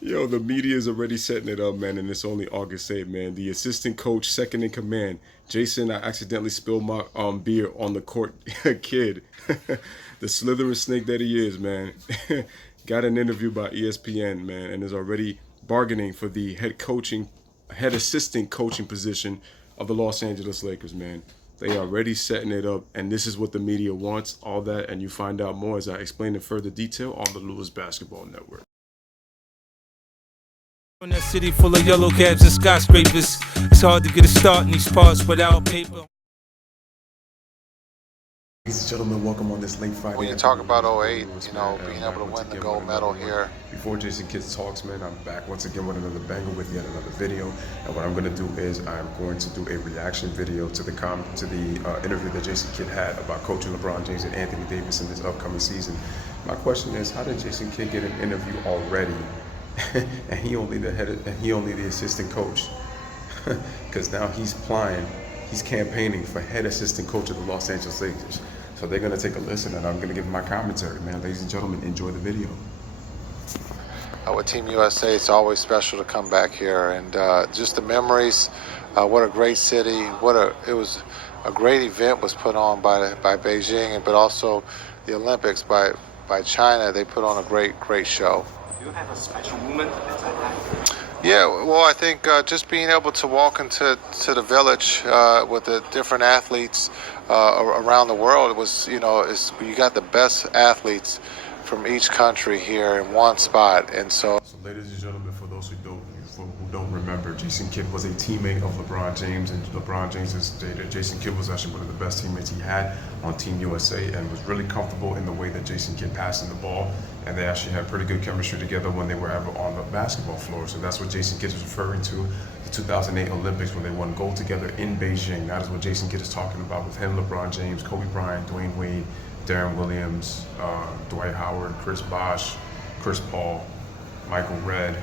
Yo, the media is already setting it up, man, and it's only August 8th, man. The assistant coach, second in command, Jason, I accidentally spilled my beer on the court kid. The slithering snake that he is, man. Got an interview by ESPN, man, and is already bargaining for the head assistant coaching position of the Los Angeles Lakers, man. They are already setting it up, and this is what the media wants, all that, and you find out more as I explain in further detail on the Lewis Basketball Network. In that city full of yellow cabs and skyscrapers, it's hard to get a start in these parts without paper. Ladies and gentlemen, welcome on this late Friday. When you talk about '08, being able to win the gold medal here. Before Jason Kidd talks, man, I'm back once again with another banger with yet another video. And what I'm going to do is I'm going to do a reaction video to the interview that Jason Kidd had about coaching LeBron James and Anthony Davis in this upcoming season. My question is, how did Jason Kidd get an interview already, and he only the assistant coach? Because now he's campaigning for head assistant coach of the Los Angeles Lakers. So they're going to take a listen, and I'm going to give my commentary, man. Ladies and gentlemen, enjoy the video. With Team USA, it's always special to come back here, and just the memories. What a great city! It was a great event was put on by Beijing, but also the Olympics by China. They put on a great show. Do you have a special moment at that time? Yeah, well, I think just being able to walk into the village with the different athletes around the world, it was, you got the best athletes from each country here in one spot, and so. So, ladies and gentlemen, for those who don't remember, Jason Kidd was a teammate of LeBron James, and LeBron James has stated Jason Kidd was actually one of the best teammates he had on Team USA, and was really comfortable in the way that Jason Kidd passed in the ball, and they actually had pretty good chemistry together when they were ever on the basketball floor. So that's what Jason Kidd is referring to, the 2008 Olympics when they won gold together in Beijing. That is what Jason Kidd is talking about with him, LeBron James, Kobe Bryant, Dwayne Wade, Darren Williams, Dwight Howard, Chris Bosh, Chris Paul, Michael Redd,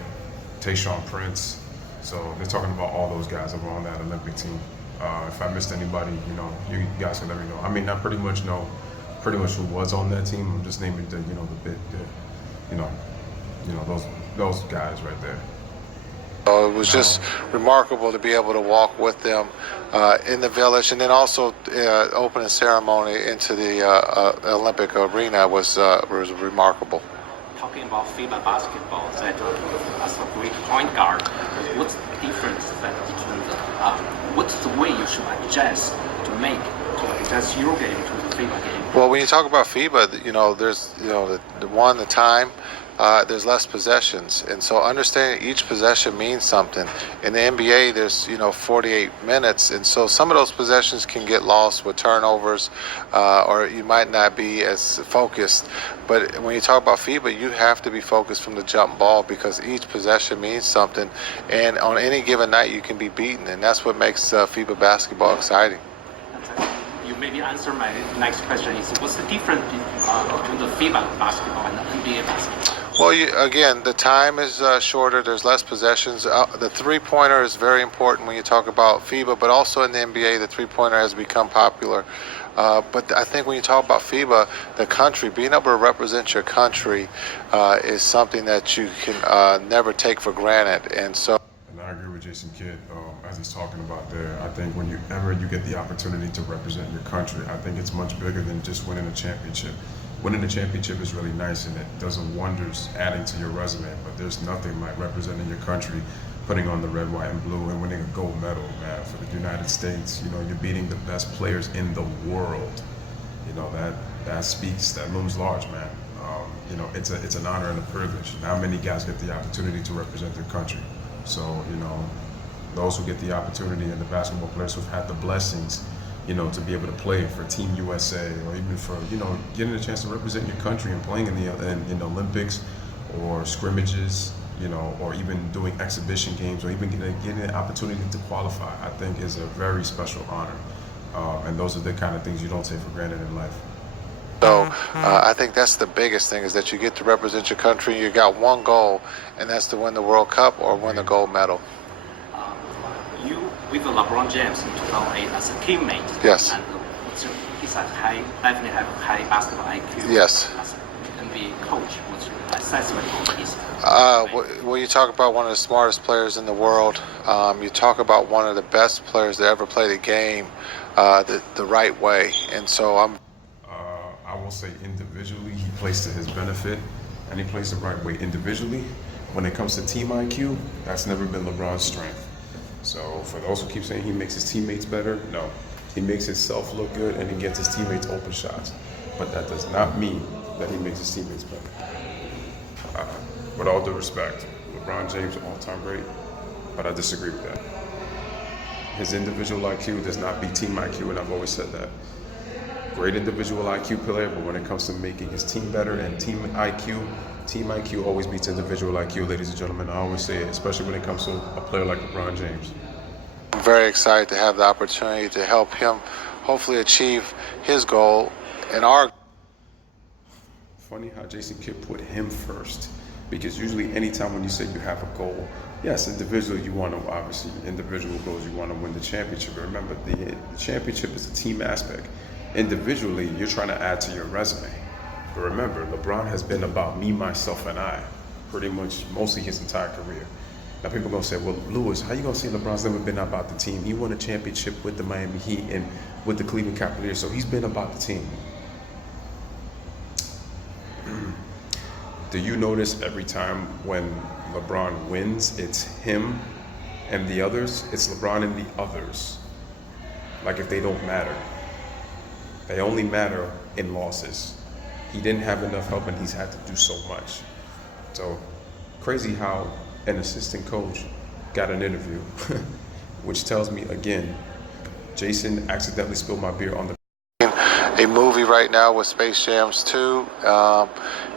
Tayshaun Prince. So they're talking about all those guys that were on that Olympic team. If I missed anybody, you guys can let me know. I mean, I pretty much know who was on that team. I'm just naming those guys right there. So it was just remarkable to be able to walk with them in the village, and then also opening ceremony into the Olympic arena was remarkable. Talking about FIBA basketball, that as a great point guard, what's the difference that between what's the way you should adjust to adjust your game to the FIBA game? Well, when you talk about FIBA, there's the time. There's less possessions, and so understanding each possession means something. In the NBA, there's 48 minutes, and so some of those possessions can get lost with turnovers, or you might not be as focused. But when you talk about FIBA, you have to be focused from the jump ball because each possession means something, and on any given night you can be beaten, and that's what makes FIBA basketball exciting. You maybe answer my next question is what's the difference between the FIBA basketball and the NBA basketball? Well, again, the time is shorter. There's less possessions. The three-pointer is very important when you talk about FIBA, but also in the NBA, the three-pointer has become popular. But I think when you talk about FIBA, the country, being able to represent your country is something that you can never take for granted. And so. And I agree with Jason Kidd, as he's talking about there. I think whenever you get the opportunity to represent your country, I think it's much bigger than just winning a championship. Winning a championship is really nice and it does wonders adding to your resume, but there's nothing like representing your country, putting on the red, white, and blue, and winning a gold medal, man, for the United States. You're beating the best players in the world. That looms large, man. It's an honor and a privilege. Not many guys get the opportunity to represent their country. So, those who get the opportunity and the basketball players who've had the blessings, to be able to play for Team USA, or even for, getting a chance to represent your country and playing in the Olympics or scrimmages, or even doing exhibition games, or even getting an opportunity to qualify, I think is a very special honor. And those are the kind of things you don't take for granted in life. So I think that's the biggest thing is that you get to represent your country. You got one goal, and that's to win the World Cup or win the gold medal. You with LeBron James in 2008 as a teammate. Yes. And he's definitely have a high basketball IQ. Yes. As NBA assessment of his? Well, you talk about one of the smartest players in the world. You talk about one of the best players that ever played a game the right way. And so I will say individually, he plays to his benefit, and he plays the right way individually. When it comes to team IQ, that's never been LeBron's strength. So for those who keep saying he makes his teammates better, no. He makes himself look good, and he gets his teammates open shots. But that does not mean that he makes his teammates better. With all due respect, LeBron James, all-time great, but I disagree with that. His individual IQ does not beat team IQ, and I've always said that. Great individual IQ player, but when it comes to making his team better and team IQ always beats individual IQ, ladies and gentlemen. I always say it, especially when it comes to a player like LeBron James. I'm very excited to have the opportunity to help him hopefully achieve his goal and our. Funny how Jason Kidd put him first, because usually anytime when you say you have a goal, yes, individually you want to, obviously, individual goals, you want to win the championship. But remember, the championship is a team aspect. Individually, you're trying to add to your resume. But remember, LeBron has been about me, myself, and I, pretty much mostly his entire career. Now people are going to say, well, Lewis, how you going to say LeBron's never been about the team? He won a championship with the Miami Heat and with the Cleveland Cavaliers, so he's been about the team. Do you notice every time when LeBron wins, it's him and the others? It's LeBron and the others. Like if they don't matter. They only matter in losses. He didn't have enough help and he's had to do so much. So crazy how an assistant coach got an interview, which tells me again, Jason accidentally spilled my beer on the a movie right now with Space Jams 2.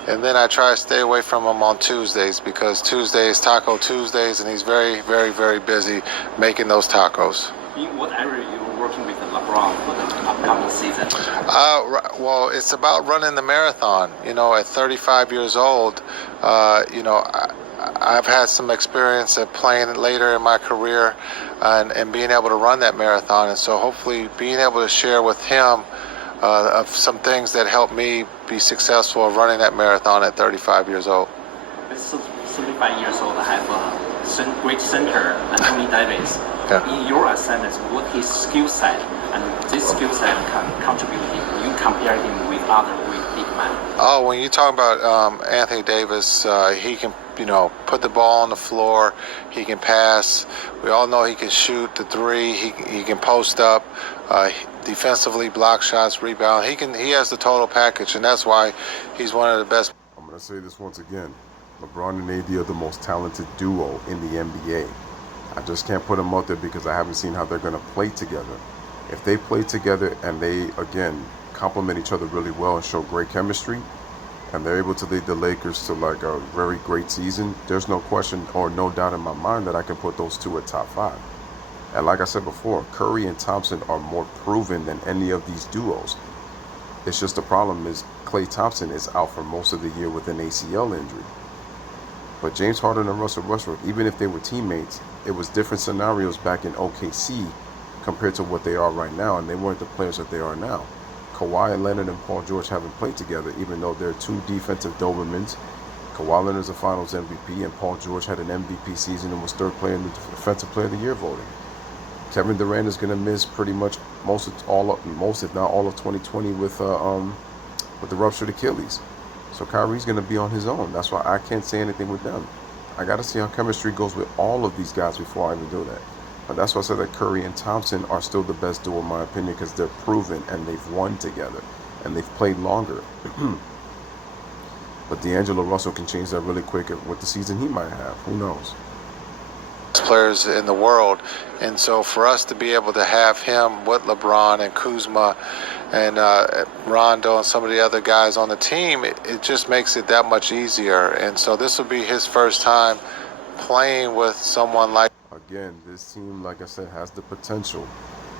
And then I try to stay away from him on Tuesdays because Tuesday is Taco Tuesdays and he's very, very, very busy making those tacos. In what area you're working with LeBron for the upcoming season? Well, it's about running the marathon. You know, at 35 years old, you know, I've had some experience at playing later in my career and being able to run that marathon. And so hopefully being able to share with him of some things that helped me be successful of running that marathon at 35 years old. At 35 years old, I have a great center, Anthony Davis. Yeah. In your assessment, what his skill set and this skill set can contribute him? You compare him with other great big men. Oh, when you talk about Anthony Davis, he can, you know, put the ball on the floor. He can pass. We all know he can shoot the three. He can post up. Defensively, block shots, rebound. He has the total package, and that's why he's one of the best. I'm going to say this once again. LeBron and AD are the most talented duo in the NBA. I just can't put them out there because I haven't seen how they're going to play together. If they play together and they, again, complement each other really well and show great chemistry, and they're able to lead the Lakers to like a very great season, there's no question or no doubt in my mind that I can put those two at top 5. And like I said before, Curry and Thompson are more proven than any of these duos. It's just the problem is Klay Thompson is out for most of the year with an ACL injury. But James Harden and Russell Westbrook, even if they were teammates, it was different scenarios back in OKC compared to what they are right now, and they weren't the players that they are now. Kawhi Leonard and Paul George haven't played together, even though they're two defensive Dobermans. Kawhi Leonard's a Finals MVP, and Paul George had an MVP season and was third player in the Defensive Player of the Year voting. Kevin Durant is going to miss pretty much most, if not all of 2020 with the ruptured Achilles. So Kyrie's going to be on his own. That's why I can't say anything with them. I got to see how chemistry goes with all of these guys before I even do that. But that's why I said that Curry and Thompson are still the best duo in my opinion because they're proven and they've won together and they've played longer. But D'Angelo Russell can change that really quick with the season he might have. Who knows? Players in the world, and so for us to be able to have him with LeBron and Kuzma and Rondo and some of the other guys on the team, it just makes it that much easier. And so this will be his first time playing with someone like. Again, this team, like I said, has the potential,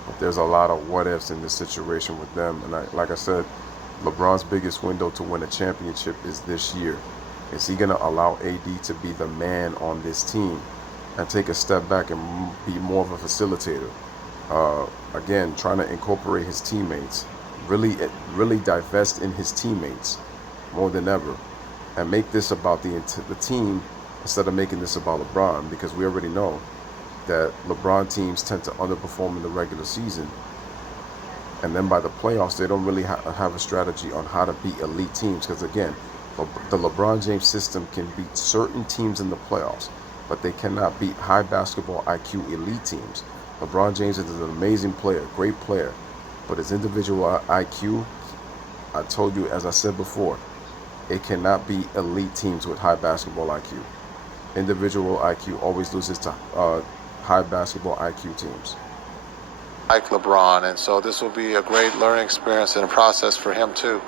but there's a lot of what ifs in this situation with them. And like I said, LeBron's biggest window to win a championship is this year. Is he going to allow AD to be the man on this team and take a step back and be more of a facilitator? Again, trying to incorporate his teammates, really divest in his teammates more than ever. and make this about the team instead of making this about LeBron, because we already know that LeBron teams tend to underperform in the regular season, and then by the playoffs they don't really have a strategy on how to beat elite teams, because again, the LeBron James system can beat certain teams in the playoffs, but they cannot beat high basketball IQ elite teams. LeBron James is an amazing player, great player, but his individual IQ, I told you, as I said before, it cannot beat elite teams with high basketball IQ. Individual IQ always loses to high basketball IQ teams. Like LeBron, and so this will be a great learning experience and a process for him too.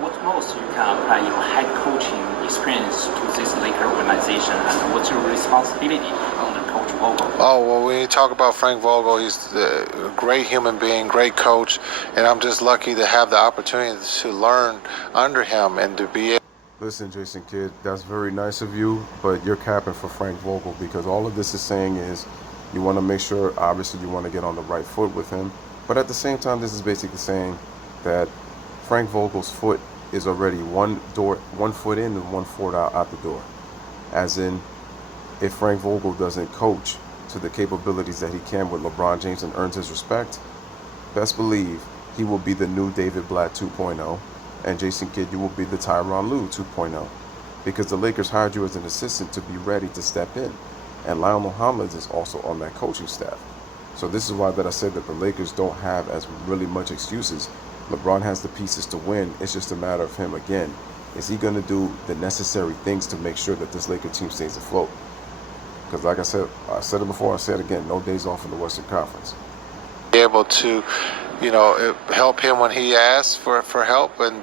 What most you can apply your head coaching experience to this Laker organization, and what's your responsibility under Coach Vogel? Oh, well, when you talk about Frank Vogel, he's a great human being, great coach, and I'm just lucky to have the opportunity to learn under him and to be able. Listen, Jason Kidd, that's very nice of you, but you're capping for Frank Vogel, because all of this is saying is you want to make sure, obviously, you want to get on the right foot with him, but at the same time, this is basically saying that Frank Vogel's foot is already one foot in and 1 foot out the door. As in, if Frank Vogel doesn't coach to the capabilities that he can with LeBron James and earns his respect, best believe he will be the new David Blatt 2.0, and Jason Kidd, you will be the Tyronn Lue 2.0, because the Lakers hired you as an assistant to be ready to step in, and Lionel Hollins is also on that coaching staff. So this is why that I said that the Lakers don't have as really much excuses. LeBron has the pieces to win. It's just a matter of him, again, is he going to do the necessary things to make sure that this Laker team stays afloat? Because like I said it before, I said it again, no days off in the Western Conference. Be able to, help him when he asks for help, and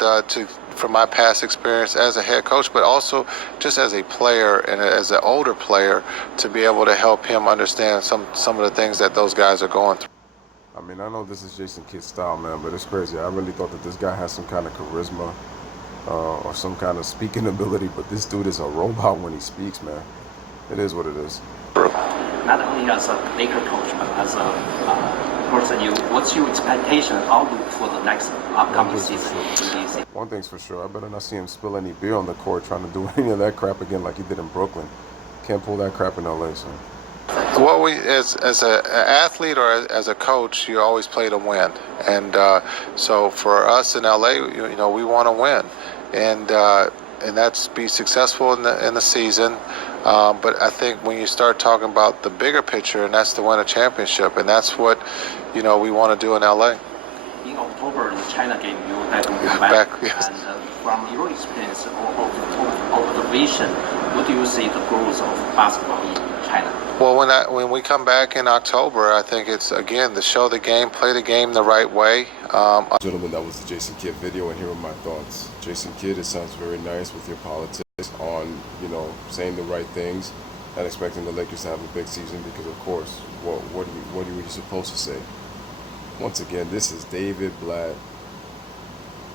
from my past experience as a head coach, but also just as a player and as an older player, to be able to help him understand some of the things that those guys are going through. I mean, I know this is Jason Kidd's style, man, but it's crazy. I really thought that this guy has some kind of charisma or some kind of speaking ability, but this dude is a robot when he speaks, man. It is what it is. Not only as a Laker coach, but as a person, what's your expectation and outlook for the next upcoming season? One thing's for sure, I better not see him spill any beer on the court trying to do any of that crap again like he did in Brooklyn. Can't pull that crap in LA, son. Well, as an athlete or as a coach, you always play to win, and so for us in LA, we want to win, and that's be successful in the season. But I think when you start talking about the bigger picture, and that's to win a championship, and that's what we want to do in LA. In October, the China game, you will have to go back. Yes. And from your experience or observation, what do you see the growth of basketball in China? Well, when we come back in October, I think it's, again, to show the game, play the game the right way. Gentlemen, that was the Jason Kidd video, and here are my thoughts. Jason Kidd, it sounds very nice with your politics on, saying the right things and expecting the Lakers to have a big season, because, of course, what are you supposed to say? Once again, this is David Blatt,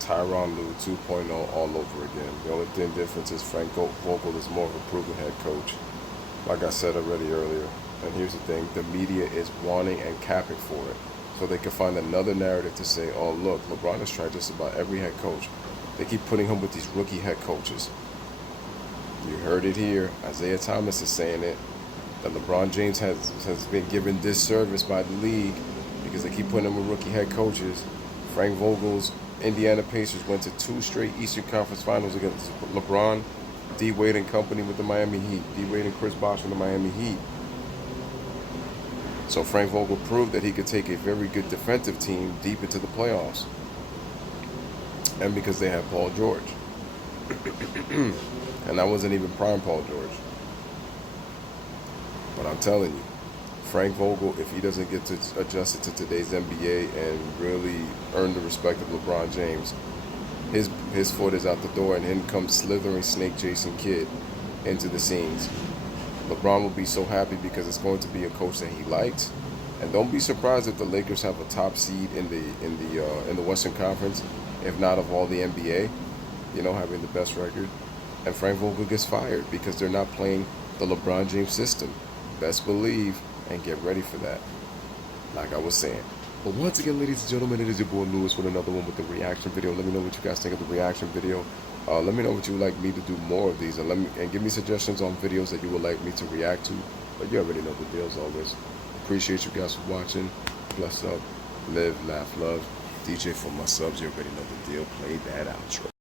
Tyronn Lue 2.0 all over again. The only difference is Frank Vogel is more of a proven head coach, like I said already earlier. And here's the thing, the media is wanting and capping for it, so they can find another narrative to say, oh look, LeBron has tried just about every head coach. They keep putting him with these rookie head coaches. You heard it here, Isaiah Thomas is saying it, that LeBron James has been given disservice by the league because they keep putting him with rookie head coaches. Frank Vogel's Indiana Pacers went to 2 straight Eastern Conference Finals against LeBron, D. Wade and company with the Miami Heat. D. Wade and Chris Bosh with the Miami Heat. So Frank Vogel proved that he could take a very good defensive team deep into the playoffs. And because they had Paul George. And that wasn't even prime Paul George. But I'm telling you, Frank Vogel, if he doesn't get to adjust it to today's NBA and really earn the respect of LeBron James, his foot is out the door, and in comes slithering snake Jason Kidd into the scenes. LeBron will be so happy because it's going to be a coach that he likes, and don't be surprised if the Lakers have a top seed in the Western Conference, if not of all the NBA, having the best record. And Frank Vogel gets fired because they're not playing the LeBron James system. Best believe and get ready for that, like I was saying. But once again, ladies and gentlemen, it is your boy Lewis with another one with the reaction video. Let me know what you guys think of the reaction video. Let me know what you would like me to do more of these, and give me suggestions on videos that you would like me to react to. But you already know the deal as always. Appreciate you guys for watching. Bless up, live, laugh, love. DJ for my subs, you already know the deal. Play that outro.